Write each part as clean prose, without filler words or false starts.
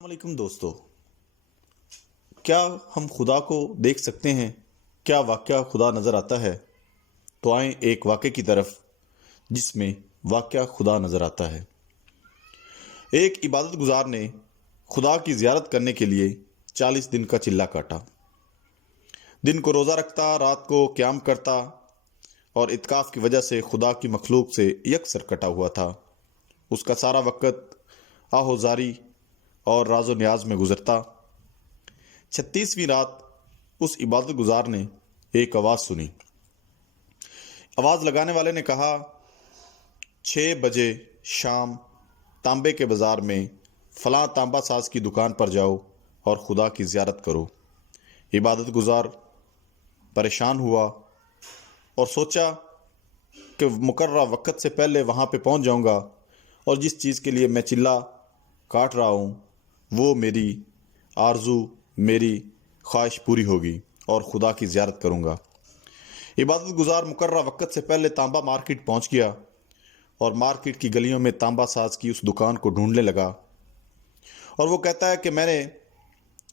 السلام علیکم دوستو، کیا ہم خدا کو دیکھ سکتے ہیں؟ کیا واقعہ خدا نظر آتا ہے؟ تو آئیں ایک واقعے کی طرف جس میں واقعہ خدا نظر آتا ہے۔ ایک عبادت گزار نے خدا کی زیارت کرنے کے لیے 40 دن کا چلہ کاٹا۔ دن کو روزہ رکھتا، رات کو قیام کرتا اور اعتکاف کی وجہ سے خدا کی مخلوق سے یکسر کٹا ہوا تھا۔ اس کا سارا وقت آہوزاری اور راز و نیاز میں گزرتا۔ 36ویں رات اس عبادت گزار نے ایک آواز سنی۔ آواز لگانے والے نے کہا، 6 بجے شام تانبے کے بازار میں فلاں تانبا ساز کی دکان پر جاؤ اور خدا کی زیارت کرو۔ عبادت گزار پریشان ہوا اور سوچا کہ مقررہ وقت سے پہلے وہاں پہ پہنچ جاؤں گا اور جس چیز کے لیے میں چلہ کاٹ رہا ہوں وہ میری آرزو، میری خواہش پوری ہوگی اور خدا کی زیارت کروں گا۔ عبادت گزار مقررہ وقت سے پہلے تانبا مارکیٹ پہنچ گیا اور مارکیٹ کی گلیوں میں تانبا ساز کی اس دکان کو ڈھونڈنے لگا، اور وہ کہتا ہے کہ میں نے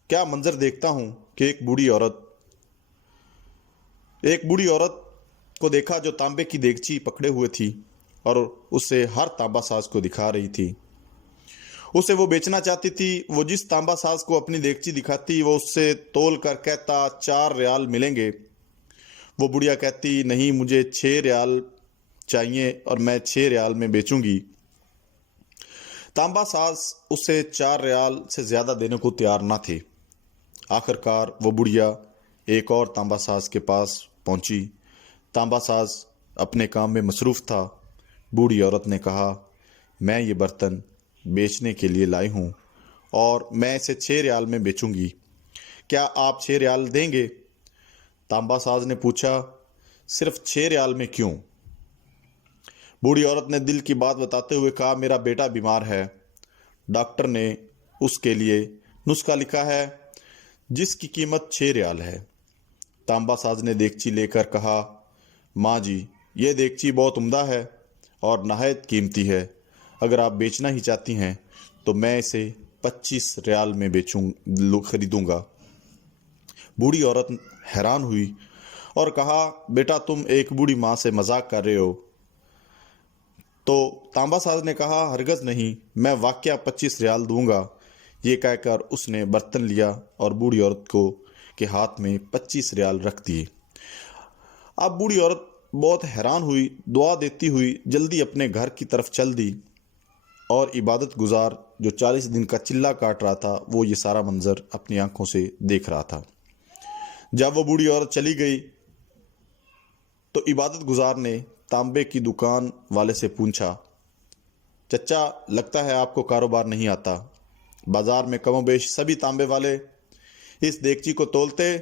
کیا منظر دیکھتا ہوں کہ ایک بوڑھی عورت کو دیکھا جو تانبے کی دیگچی پکڑے ہوئے تھی اور اسے ہر تانبا ساز کو دکھا رہی تھی۔ اسے وہ بیچنا چاہتی تھی۔ وہ جس تانبا ساز کو اپنی دیگچی دکھاتی وہ اس سے تول کر کہتا 4 ریال ملیں گے۔ وہ بڑھیا کہتی نہیں، مجھے 6 ریال چاہیے اور میں 6 ریال میں بیچوں گی۔ تانبا ساز اسے 4 ریال سے زیادہ دینے کو تیار نہ تھے۔ آخر کار وہ بڑھیا ایک اور تانبا ساز کے پاس پہنچی۔ تانبا ساز اپنے کام میں مصروف تھا۔ بوڑھی عورت نے کہا، میں یہ برتن بیچنے کے لیے لائی ہوں اور میں اسے 6 ریال میں بیچوں گی، کیا آپ 6 ریال دیں گے؟ تانبا ساز نے پوچھا، صرف 6 ریال میں کیوں؟ بوڑھی عورت نے دل کی بات بتاتے ہوئے کہا، میرا بیٹا بیمار ہے، ڈاکٹر نے اس کے لیے نسخہ لکھا ہے جس کی قیمت 6 ریال ہے۔ تانبا ساز نے دیگچی لے کر کہا، ماں جی، یہ دیگچی بہت عمدہ ہے اور نہایت قیمتی ہے، اگر آپ بیچنا ہی چاہتی ہیں تو میں اسے 25 ریال میں خریدوں گا۔ بوڑھی عورت حیران ہوئی اور کہا، بیٹا تم ایک بوڑھی ماں سے مذاق کر رہے ہو؟ تو تانبا ساز نے کہا، ہرگز نہیں، میں واقعہ 25 ریال دوں گا۔ یہ کہہ کر اس نے برتن لیا اور بوڑھی عورت کے ہاتھ میں 25 ریال رکھ دیے۔ اب بوڑھی عورت بہت حیران ہوئی، دعا دیتی ہوئی جلدی اپنے گھر کی طرف چل دی، اور عبادت گزار جو 40 دن کا چلہ کاٹ رہا تھا وہ یہ سارا منظر اپنی آنکھوں سے دیکھ رہا تھا۔ جب وہ بوڑھی عورت چلی گئی تو عبادت گزار نے تانبے کی دکان والے سے پوچھا، چچا لگتا ہے آپ کو کاروبار نہیں آتا، بازار میں کم و بیش سبھی تانبے والے اس دیگچی کو تولتے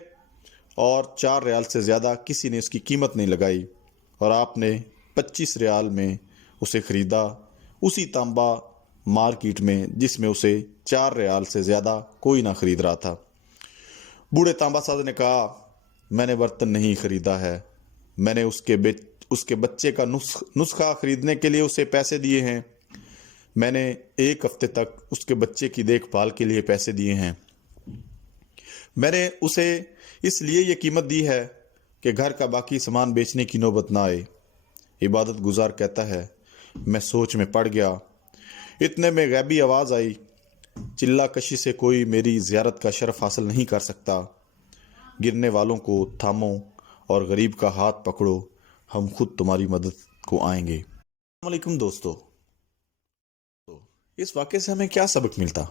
اور 4 ریال سے زیادہ کسی نے اس کی قیمت نہیں لگائی، اور آپ نے 25 ریال میں اسے خریدا، اسی تانبا مارکیٹ میں جس میں اسے 4 ریال سے زیادہ کوئی نہ خرید رہا تھا۔ بوڑھے تانبا ساز نے کہا، میں نے برتن نہیں خریدا ہے، میں نے اس کے بچے کا نسخہ خریدنے کے لیے اسے پیسے دیے ہیں، میں نے 1 ہفتے تک اس کے بچے کی دیکھ بھال کے لیے پیسے دیے ہیں، میں نے اسے اس لیے یہ قیمت دی ہے کہ گھر کا باقی سامان بیچنے کی نوبت نہ آئے۔ عبادت گزار کہتا ہے، میں سوچ میں پڑ گیا، اتنے میں غیبی آواز آئی، چلہ کشی سے کوئی میری زیارت کا شرف حاصل نہیں کر سکتا، گرنے والوں کو تھامو اور غریب کا ہاتھ پکڑو، ہم خود تمہاری مدد کو آئیں گے۔ السلام علیکم دوستو، اس واقعے سے ہمیں کیا سبق ملتا؟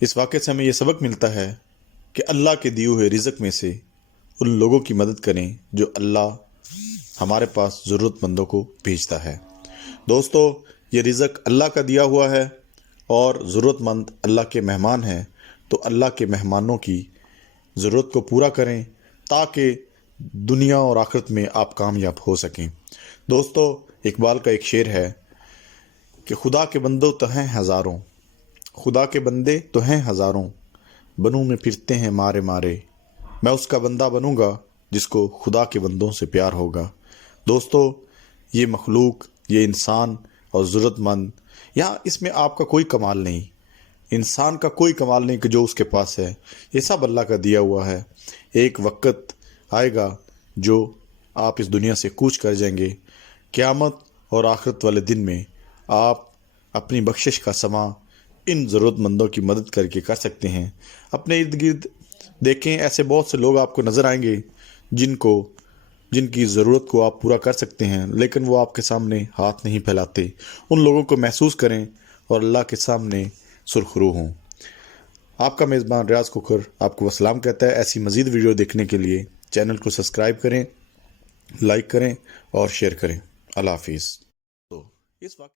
اس واقعے سے ہمیں یہ سبق ملتا ہے کہ اللہ کے دیے ہوئے رزق میں سے ان لوگوں کی مدد کریں جو اللہ ہمارے پاس ضرورت مندوں کو بھیجتا ہے۔ دوستو، یہ رزق اللہ کا دیا ہوا ہے اور ضرورت مند اللہ کے مہمان ہیں، تو اللہ کے مہمانوں کی ضرورت کو پورا کریں تاکہ دنیا اور آخرت میں آپ کامیاب ہو سکیں۔ دوستو، اقبال کا ایک شعر ہے کہ خدا کے بندوں تو ہیں ہزاروں، خدا کے بندے تو ہیں ہزاروں، بنوں میں پھرتے ہیں مارے مارے، میں اس کا بندہ بنوں گا جس کو خدا کے بندوں سے پیار ہوگا۔ دوستو، یہ مخلوق، یہ انسان اور ضرورت مند، یہاں اس میں آپ کا کوئی کمال نہیں، انسان کا کوئی کمال نہیں کہ جو اس کے پاس ہے، یہ سب اللہ کا دیا ہوا ہے۔ ایک وقت آئے گا جو آپ اس دنیا سے کوچ کر جائیں گے۔ قیامت اور آخرت والے دن میں آپ اپنی بخشش کا سماں ان ضرورت مندوں کی مدد کر کے کر سکتے ہیں۔ اپنے ارد گرد دیکھیں، ایسے بہت سے لوگ آپ کو نظر آئیں گے جن کی ضرورت کو آپ پورا کر سکتے ہیں، لیکن وہ آپ کے سامنے ہاتھ نہیں پھیلاتے۔ ان لوگوں کو محسوس کریں اور اللہ کے سامنے سرخرو ہوں۔ آپ کا میزبان ریاض ککر آپ کو سلام کہتا ہے۔ ایسی مزید ویڈیو دیکھنے کے لیے چینل کو سبسکرائب کریں، لائک کریں اور شیئر کریں۔ اللہ حافظ۔ تو اس وقت